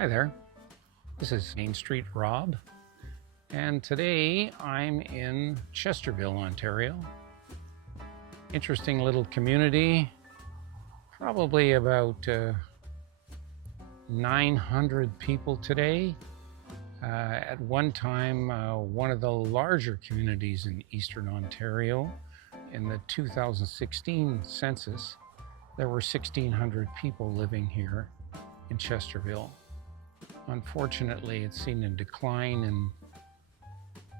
Hi there, this is MainstreetRob, and today I'm in Chesterville, Ontario. Interesting little community, probably about 900 people today. At one time, one of the larger communities in Eastern Ontario. In the 2016 census, there were 1,600 people living here in Chesterville. Unfortunately, it's seen a decline in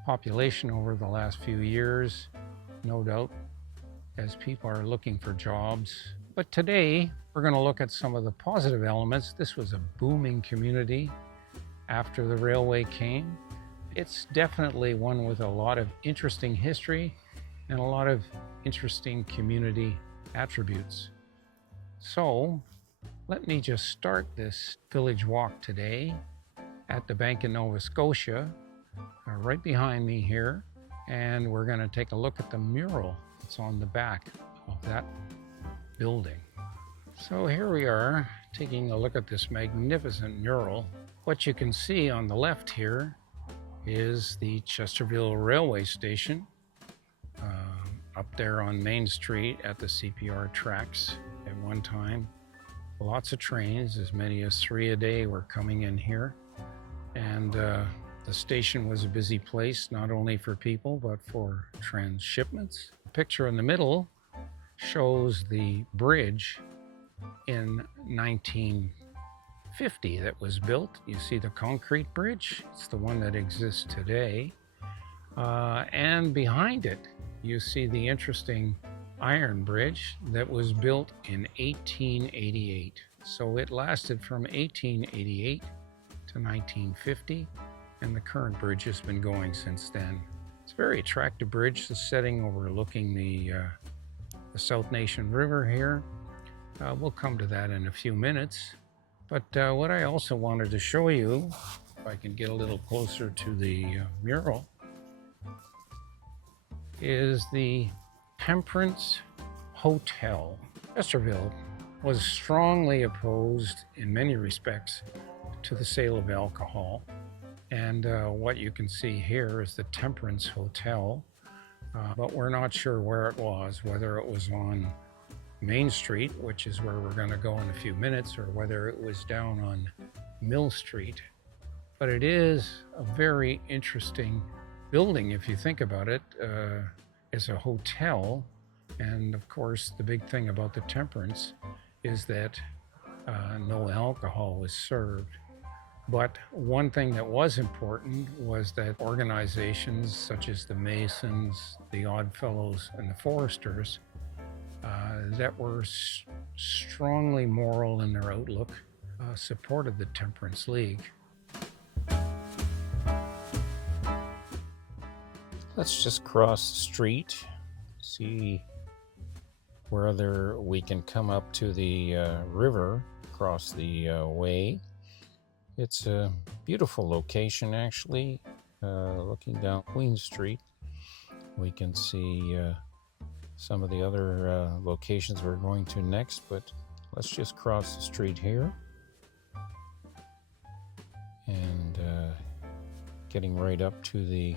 population over the last few years, no doubt, as people are looking for jobs. But today, we're going to look at some of the positive elements. This was a booming community after the railway came. It's definitely one with a lot of interesting history and a lot of interesting community attributes. So, let me just start this village walk today at the Bank of Nova Scotia, right behind me here, and we're going to take a look at the mural that's on the back of that building. So here we are, taking a look at this magnificent mural. What you can see on the left here is the Chesterville railway station, up there on Main Street at the CPR tracks at one time. Lots of trains, as many as 3 a day, were coming in here. And the station was a busy place, not only for people, but for transshipments. The picture in the middle shows the bridge in 1950 that was built. You see the concrete bridge. It's the one that exists today. And behind it, you see the interesting iron bridge that was built in 1888. So it lasted from 1888 to 1950, and the current bridge has been going since then. It's a very attractive bridge, the setting overlooking the South Nation River here. We'll come to that in a few minutes. But what I also wanted to show you, if I can get a little closer to the mural, is the Temperance Hotel. Chesterville was strongly opposed in many respects to the sale of alcohol. And what you can see here is the Temperance Hotel, but we're not sure where it was, whether it was on Main Street, which is where we're going to go in a few minutes, or whether it was down on Mill Street. But it is a very interesting building if you think about it. It's a hotel, and of course the big thing about the Temperance is that no alcohol was served. But one thing that was important was that organizations such as the Masons, the Oddfellows, and the Foresters that were strongly moral in their outlook supported the Temperance League. Let's just cross the street, see whether we can come up to the river across the way. It's a beautiful location, actually. Looking down Queen Street, we can see some of the other locations we're going to next, but let's just cross the street here. And getting right up to the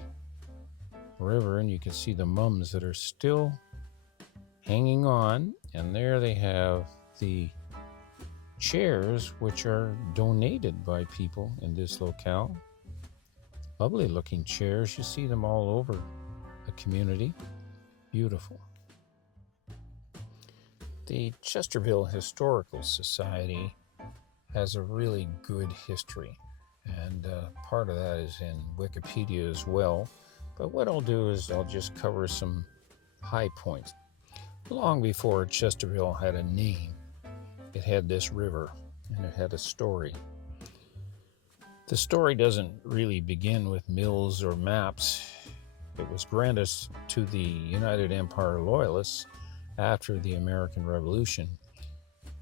river, and you can see the mums that are still hanging on, and there they have the chairs which are donated by people in this locale. Lovely looking chairs. You see them all over the community. Beautiful. The Chesterville Historical Society has a really good history, and part of that is in Wikipedia as well. But what I'll do is I'll just cover some high points. Long before Chesterville had a name, it had this river, and it had a story. The story doesn't really begin with mills or maps. It was granted to the United Empire Loyalists after the American Revolution,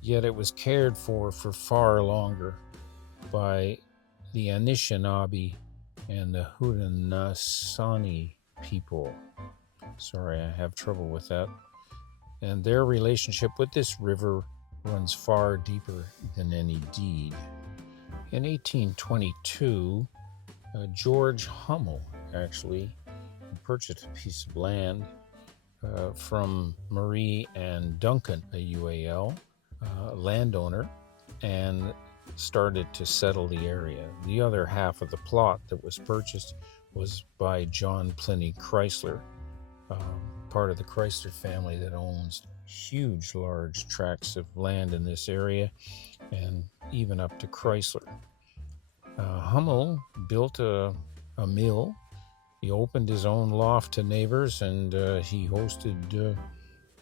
yet it was cared for far longer by the Anishinaabe and the Haudenosaunee people. Sorry, I have trouble with that. And their relationship with this river runs far deeper than any deed. In 1822, George Hummel actually purchased a piece of land from Marie and Duncan, a UAL landowner, and started to settle the area. The other half of the plot that was purchased was by John Pliny Chrysler, part of the Chrysler family that owns huge, large tracts of land in this area, and even up to Chrysler. Hummel built a mill. He opened his own loft to neighbors, and he hosted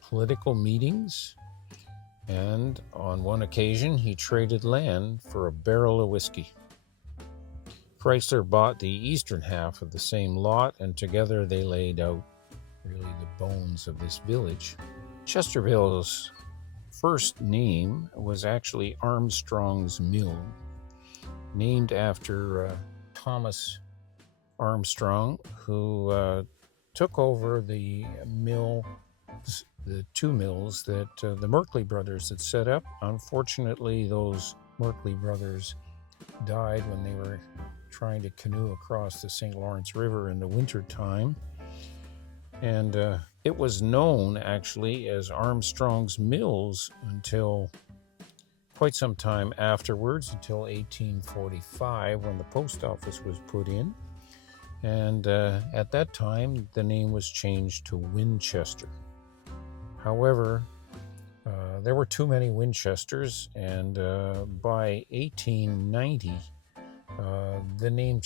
political meetings. And on one occasion, he traded land for a barrel of whiskey. Chrysler bought the eastern half of the same lot, and together they laid out really the bones of this village. Chesterville's first name was actually Armstrong's Mill, named after Thomas Armstrong, who took over the mill, the two mills that the Merkley brothers had set up. Unfortunately, those Merkley brothers died when they were trying to canoe across the St. Lawrence River in the winter time. And it was known actually as Armstrong's Mills until quite some time afterwards, until 1845, when the post office was put in. And at that time, the name was changed to Winchester. However, there were too many Winchesters, and by 1890, the name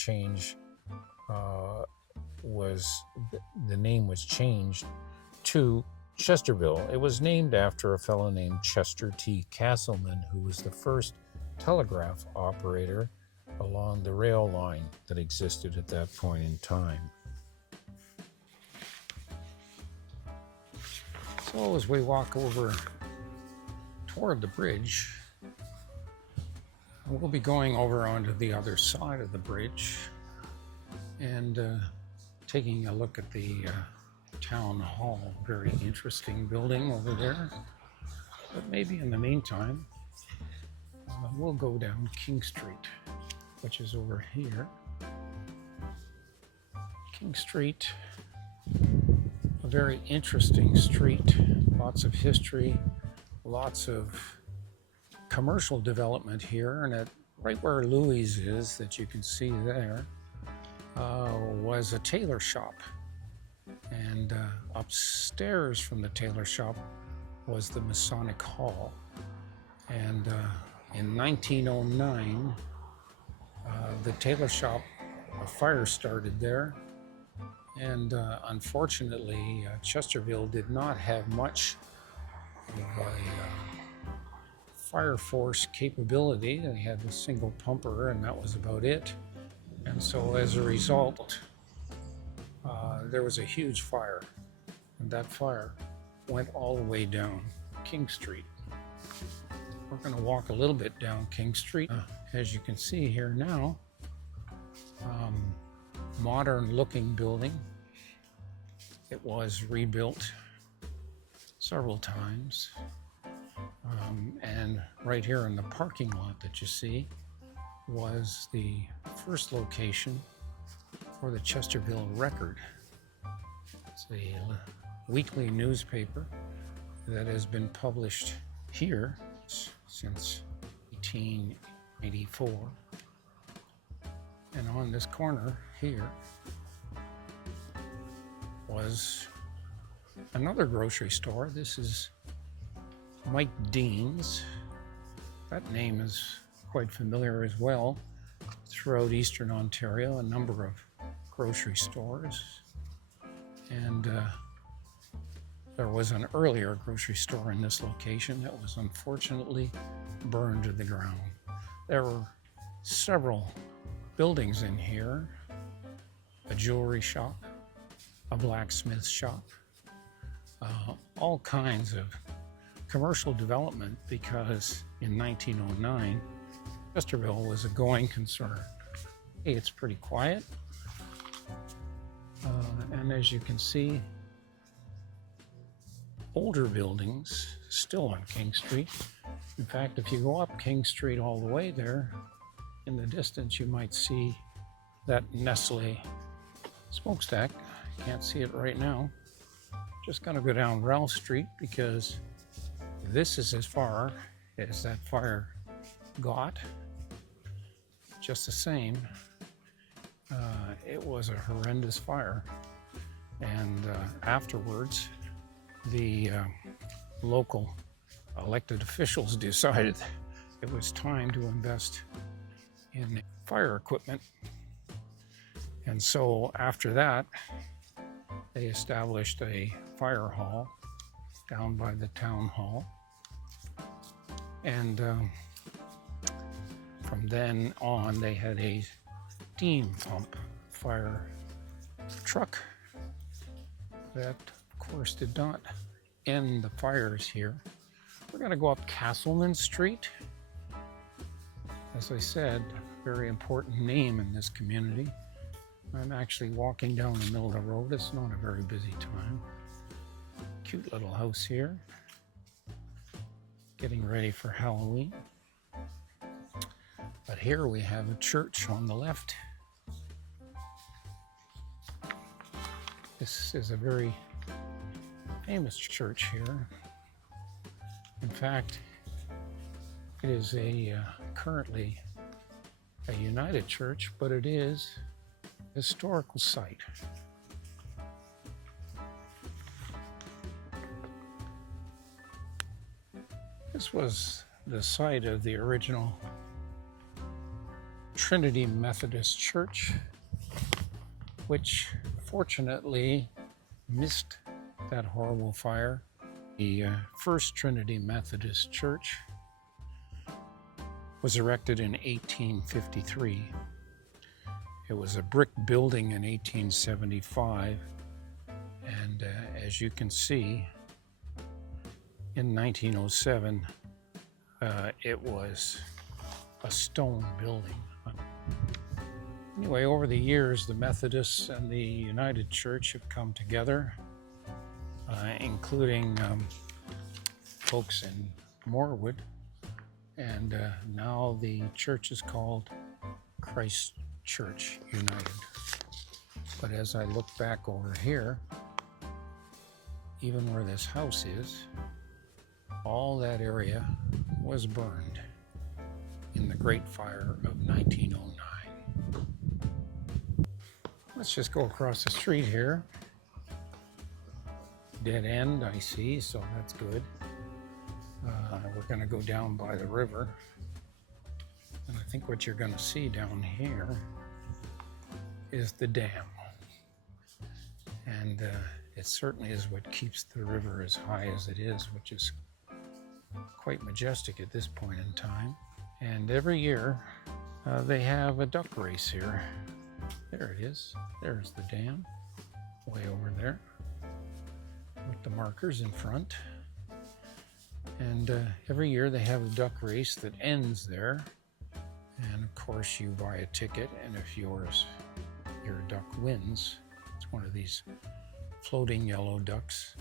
was changed to Chesterville. It was named after a fellow named Chester T. Castleman, who was the first telegraph operator along the rail line that existed at that point in time. So as we walk over toward the bridge, we'll be going over onto the other side of the bridge and taking a look at the town hall. Very interesting building over there. But maybe in the meantime, we'll go down King Street, which is over here. King Street, a very interesting street, lots of history, lots of commercial development here, and right where Louis is, that you can see there, was a tailor shop, and upstairs from the tailor shop was the Masonic Hall. And in 1909, the tailor shop, a fire started there, and unfortunately Chesterville did not have much of a fire force capability. They had a single pumper, and that was about it. And so as a result, there was a huge fire, and that fire went all the way down King Street. We're going to walk a little bit down King Street. As you can see here now, modern looking building. It was rebuilt several times. And right here in the parking lot that you see was the first location for the Chesterville Record. It's a weekly newspaper that has been published here since 1884. And on this corner here was another grocery store. This is Mike Dean's. That name is quite familiar as well throughout Eastern Ontario, a number of grocery stores. And there was an earlier grocery store in this location that was unfortunately burned to the ground. There were several buildings in here: a jewelry shop, a blacksmith shop, all kinds of commercial development, because in 1909, Chesterville was a going concern. Hey, it's pretty quiet. And as you can see, older buildings still on King Street. In fact, if you go up King Street all the way there, In the distance, you might see that Nestlé smokestack. Can't see it right now. Just gonna go down Ralph Street because this is as far as that fire got. Just the same, it was a horrendous fire. And afterwards, the local elected officials decided it was time to invest in fire equipment. And so after that, they established a fire hall down by the town hall. And from then on, they had a steam pump fire truck that, of course, did not end the fires here. We're going to go up Castleman Street. As I said, very important name in this community. I'm actually walking down the middle of the road. It's not a very busy time. Cute little house here. Getting ready for Halloween. But here we have a church on the left. This is a very famous church here. In fact, it is currently a United Church, but it is a historical site. This was the site of the original Trinity Methodist Church, which fortunately missed that horrible fire. The first Trinity Methodist Church was erected in 1853. It was a brick building in 1875, and as you can see, in 1907, it was a stone building. Anyway, over the years, the Methodists and the United Church have come together, including folks in Morewood, and now the church is called Christ Church United. But as I look back over here, even where this house is, all that area was burned in the Great Fire of 1909. Let's just go across the street here. Dead end, I see, so that's good. We're going to go down by the river. And I think what you're going to see down here is the dam. And it certainly is what keeps the river as high as it is, which is quite majestic at this point in time. And every year they have a duck race here. There it is. There's the dam, way over there, with the markers in front. And every year they have a duck race that ends there. And of course you buy a ticket, and if your duck wins, it's one of these floating yellow ducks.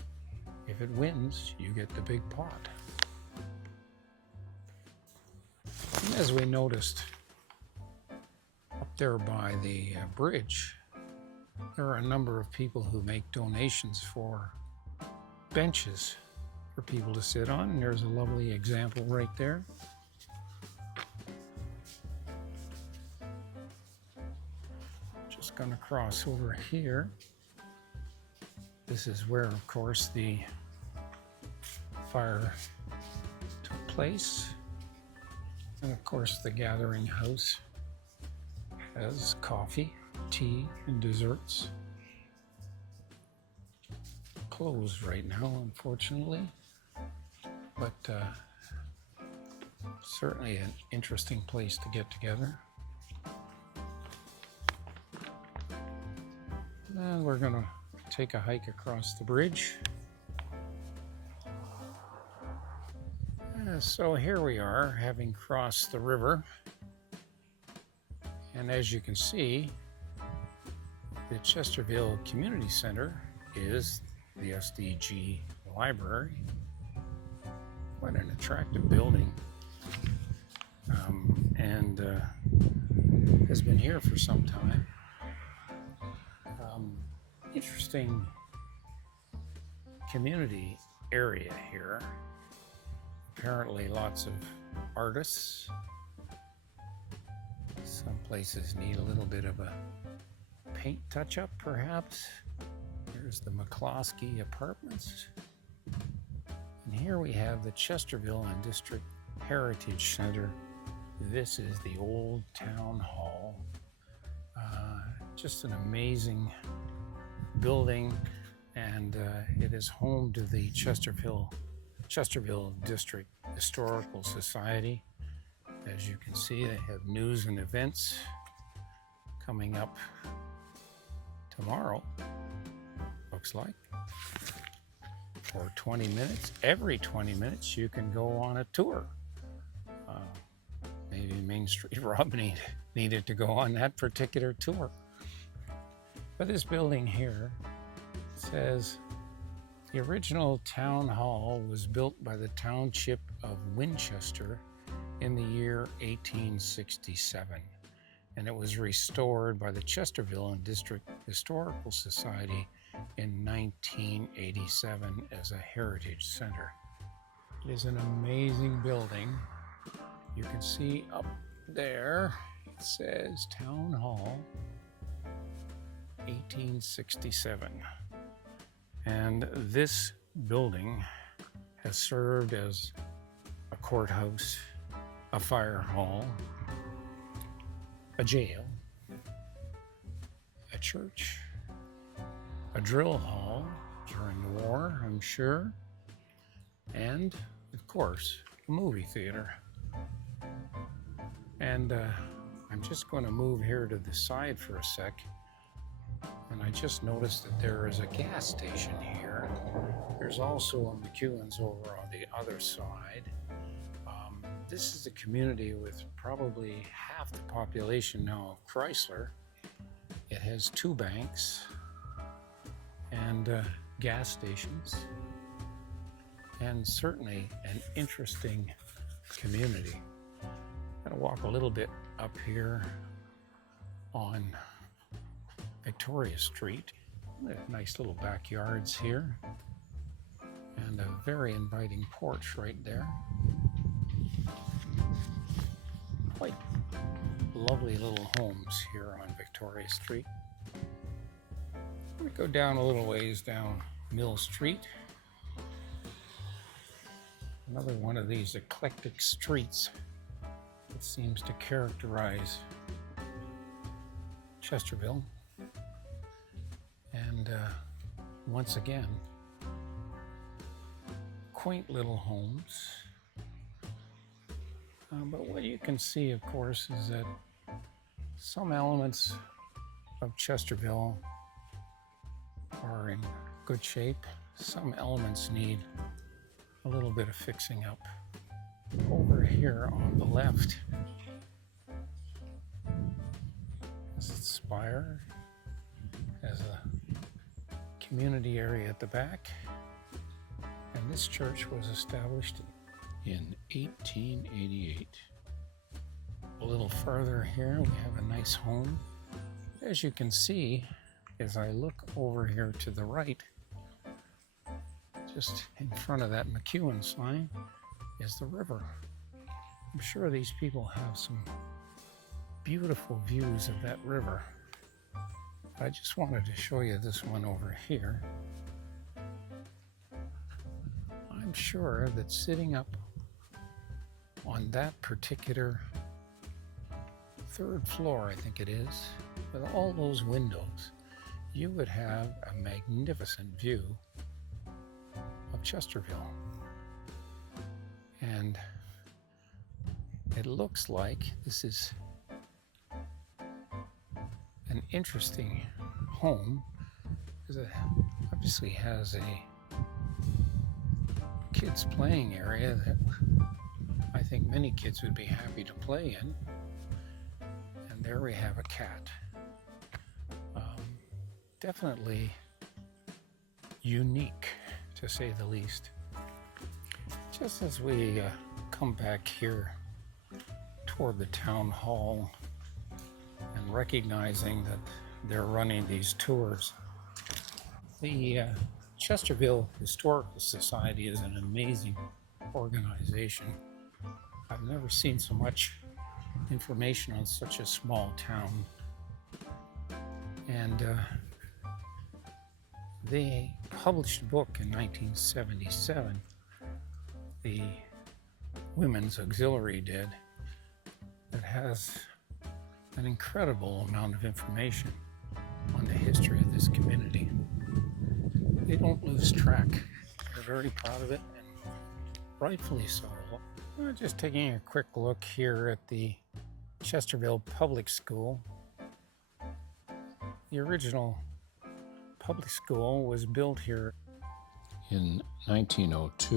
If it wins, you get the big pot. And as we noticed up there by the bridge, there are a number of people who make donations for benches for people to sit on, and there's a lovely example right there. Just gonna cross over here. This is where, of course, the fire took place. And of course, the gathering house has coffee, tea, and desserts. Closed right now, unfortunately, but certainly an interesting place to get together. And we're gonna take a hike across the bridge. So here we are, having crossed the river, and as you can see, the Chesterville Community Center is the SDG Library. Quite an attractive building, and has been here for some time. Interesting community area here. Apparently lots of artists. Some places need a little bit of a paint touch-up, perhaps. Here's the McCloskey Apartments. And here we have the Chesterville and District Heritage Center. This is the old town hall. Just an amazing building, and it is home to the Chesterville District Historical Society. As you can see, they have news and events coming up tomorrow, looks like, for 20 minutes. Every 20 minutes you can go on a tour. Maybe MainstreetRob needed to go on that particular tour. But this building here says the original town hall was built by the township of Winchester in the year 1867, and it was restored by the Chesterville and District Historical Society in 1987 as a heritage center. It is an amazing building. You can see up there, it says Town Hall, 1867. And this building has served as a courthouse, a fire hall, a jail, a church, a drill hall during the war, I'm sure, and, of course, a movie theater. And I'm just going to move here to the side for a sec. And I just noticed that there is a gas station here. There's also a McEwen's over on the other side. This is a community with probably half the population now of Chrysler. It has 2 banks and gas stations, and certainly an interesting community. I'm going to walk a little bit up here on Victoria Street. Nice little backyards here, and a very inviting porch right there. Quite lovely little homes here on Victoria Street. We go down a little ways down Mill Street. Another one of these eclectic streets that seems to characterize Chesterville. And once again, quaint little homes. But what you can see, of course, is that some elements of Chesterville are in good shape. Some elements need a little bit of fixing up. Over here on the left is the spire, has a community area at the back, and this church was established in 1888. A little further here we have a nice home. As you can see, as I look over here to the right, just in front of that McEwen sign is the river. I'm sure these people have some beautiful views of that river. I just wanted to show you this one over here. I'm sure that sitting up on that particular 3rd floor, I think it is, with all those windows, you would have a magnificent view of Chesterville. And it looks like this is an interesting home, because it obviously has a kids playing area that I think many kids would be happy to play in. And there we have a cat. Definitely unique, to say the least. Just as we come back here toward the town hall, and recognizing that they're running these tours. The Chesterville Historical Society is an amazing organization. I've never seen so much information on such a small town. And they published a book in 1977, the Women's Auxiliary did, that has an incredible amount of information on the history of this community. They don't lose track. They're very proud of it, and rightfully so. Just taking a quick look here at the Chesterville Public School. The original public school was built here in 1902.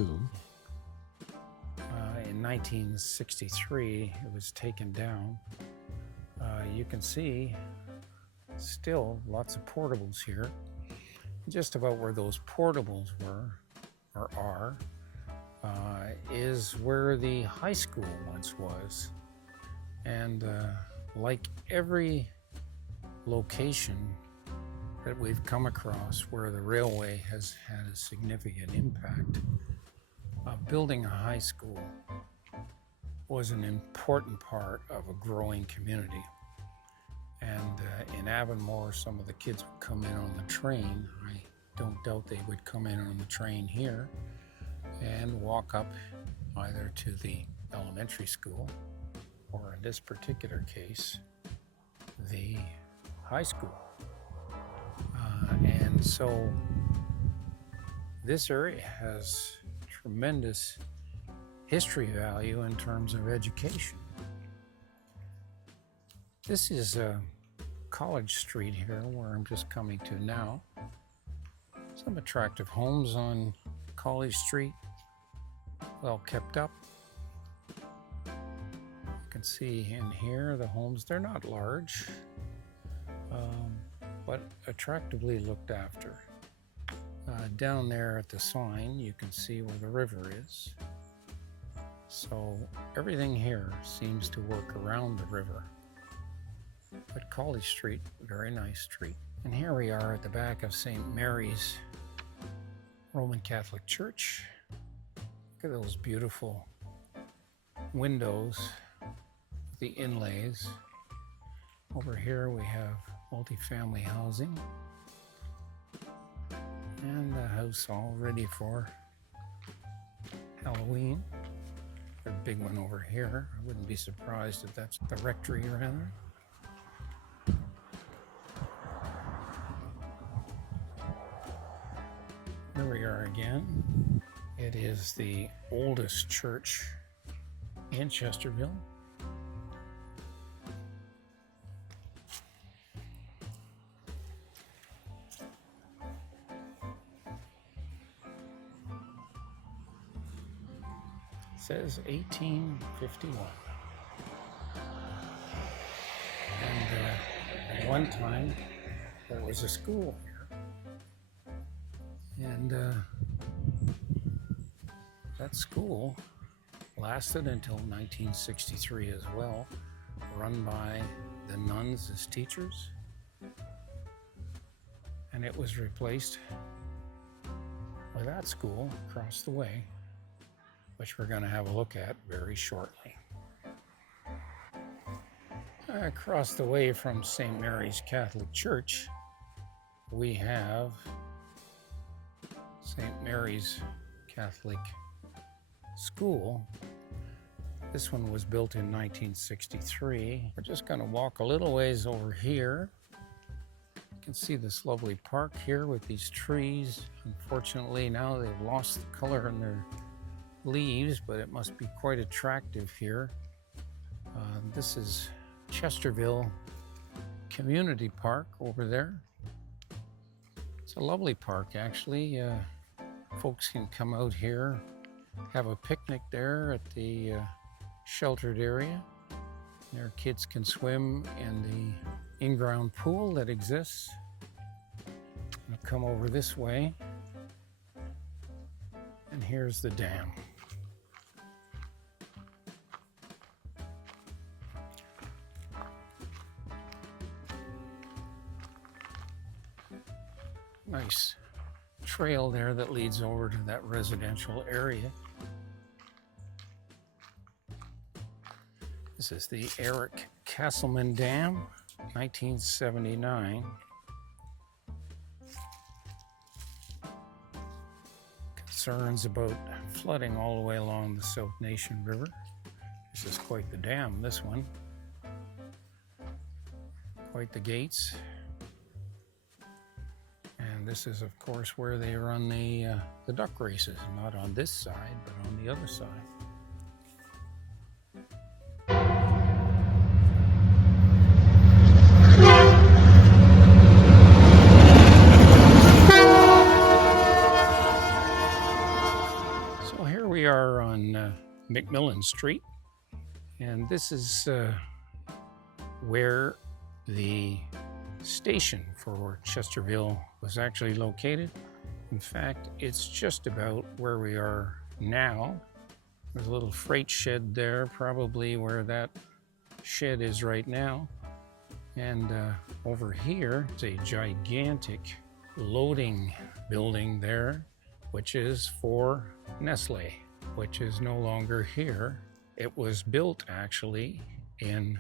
In 1963, it was taken down. You can see still lots of portables here. Just about where those portables were, or are, is where the high school once was. And like every location that we've come across where the railway has had a significant impact, building a high school was an important part of a growing community. And in Avonmore, some of the kids would come in on the train. I don't doubt they would come in on the train here and walk up either to the elementary school, or in this particular case, the high school. And so this area has tremendous history value in terms of education. This is College Street here, where I'm just coming to now. Some attractive homes on College Street, well kept up. You can see in here the homes, they're not large, but attractively looked after. Down there at the sign, you can see where the river is. So everything here seems to work around the river. But College Street, very nice street. And here we are at the back of St. Mary's Roman Catholic Church. Look at those beautiful windows, the inlays. Over here we have multifamily housing, and the house all ready for Halloween. A big one over here. I wouldn't be surprised if that's the rectory, rather. Here we are again. It is the oldest church in Chesterville. It says 1851. And at one time there was a school here, and that school lasted until 1963 as well, run by the nuns as teachers, and it was replaced by that school across the way, which we're going to have a look at very shortly. Across the way from St. Mary's Catholic Church, we have St. Mary's Catholic School. This one was built in 1963. We're just going to walk a little ways over here. You can see this lovely park here with these trees. Unfortunately, now they've lost the color in their leaves, but it must be quite attractive here. This is Chesterville Community Park over there. It's a lovely park, actually. Folks can come out here, have a picnic there at the sheltered area. Their kids can swim in the in-ground pool that exists. I'll come over this way, and here's the dam. Nice trail there that leads over to that residential area. This is the Eric Castleman Dam, 1979. Concerns about flooding all the way along the South Nation River. This is quite the dam, this one. Quite the gates. And this is, of course, where they run the duck races, not on this side, but on the other side. So here we are on McMillan Street, and this is where the station for Chesterville was actually located. In fact, it's just about where we are now. There's a little freight shed there, probably where that shed is right now. And over here, it's a gigantic loading building there, which is for Nestlé, which is no longer here. It was built actually in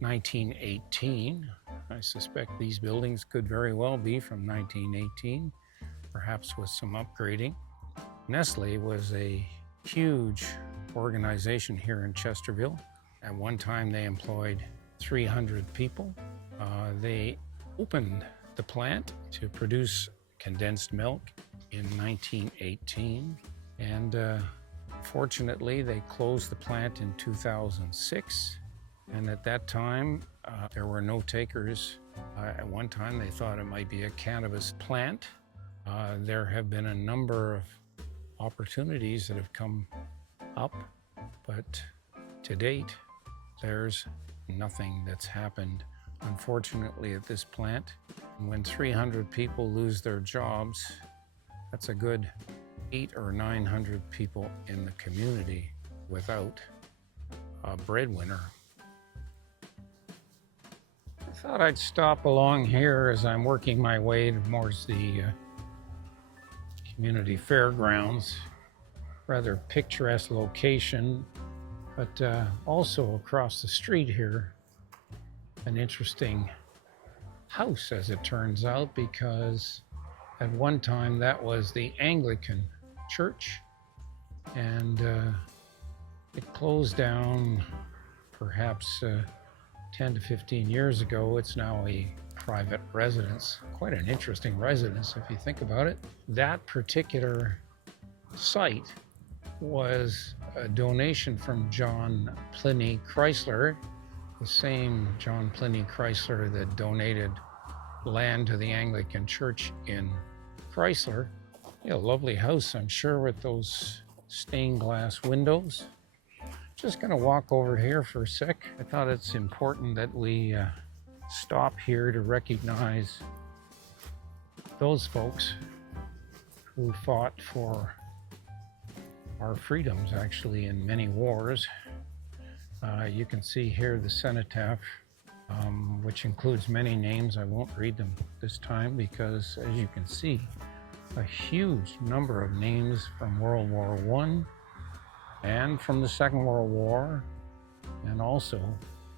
1918. I suspect these buildings could very well be from 1918, perhaps with some upgrading. Nestlé was a huge organization here in Chesterville. At one time they employed 300 people. They opened the plant to produce condensed milk in 1918, and fortunately they closed the plant in 2006. And at that time, there were no takers. At one time, they thought it might be a cannabis plant. There have been a number of opportunities that have come up, but to date, there's nothing that's happened, unfortunately, at this plant. When 300 people lose their jobs, that's a good 800 or 900 people in the community without a breadwinner. I thought I'd stop along here as I'm working my way towards the community fairgrounds. Rather picturesque location, but also across the street here, an interesting house, as it turns out, because at one time that was the Anglican church, and it closed down perhaps 10 to 15 years ago. It's now a private residence. Quite an interesting residence if you think about it. That particular site was a donation from John Pliny Chrysler, the same John Pliny Chrysler that donated land to the Anglican Church in Chrysler. Yeah, lovely house, I'm sure, with those stained glass windows. Just going to walk over here for a sec. I thought it's important that we stop here to recognize those folks who fought for our freedoms, actually, in many wars. You can see here the cenotaph, which includes many names. I won't read them this time because, as you can see, a huge number of names from World War I and from the Second World War, and also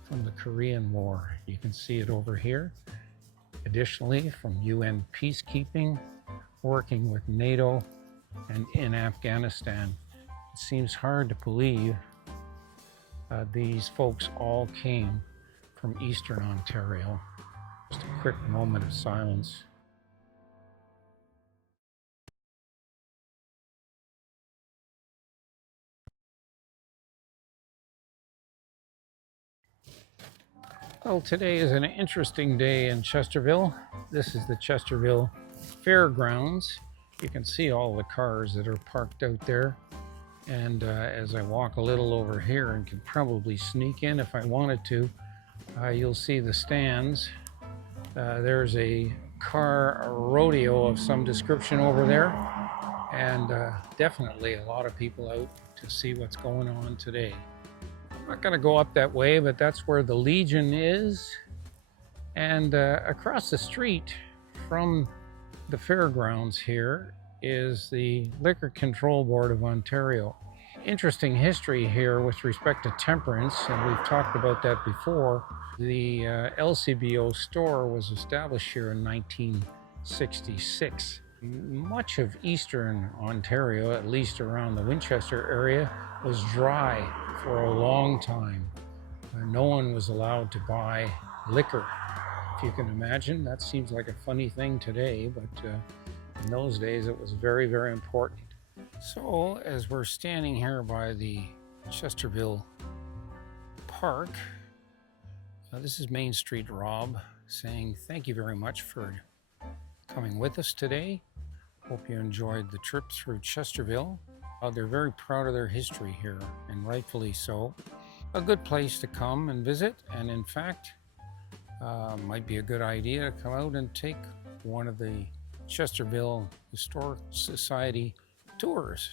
from the Korean War. You can see it over here. Additionally, from UN peacekeeping, working with NATO, and in Afghanistan. It seems hard to believe these folks all came from Eastern Ontario. Just a quick moment of silence. Well, today is an interesting day in Chesterville. This is the Chesterville Fairgrounds. You can see all the cars that are parked out there. And as I walk a little over here and can probably sneak in if I wanted to, you'll see the stands. There's a car rodeo of some description over there. And definitely a lot of people out to see what's going on today. I'm not going to go up that way, but that's where the Legion is. And across the street from The fairgrounds here is the Liquor Control Board of Ontario. Interesting history here with respect to temperance, and we've talked about that before. The LCBO store was established here in 1966. Much of eastern Ontario, at least around the Winchester area, was dry for a long time. No one was allowed to buy liquor. If you can imagine, that seems like a funny thing today, but in those days it was very, very important. So as we're standing here by the Chesterville Park, this is MainstreetRob saying thank you very much for coming with us today. Hope you enjoyed the trip through Chesterville. They're very proud of their history here, and rightfully so. A good place to come and visit, and in fact, might be a good idea to come out and take one of the Chesterville Historic Society tours.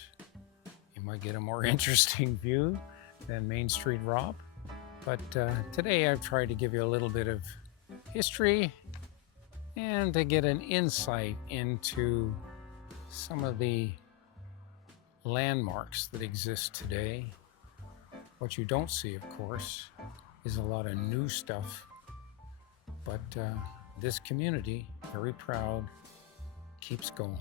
You might get a more interesting view than MainstreetRob. But today I've tried to give you a little bit of history and to get an insight into some of the landmarks that exist today. What you don't see, of course, is a lot of new stuff. But this community, very proud, keeps going.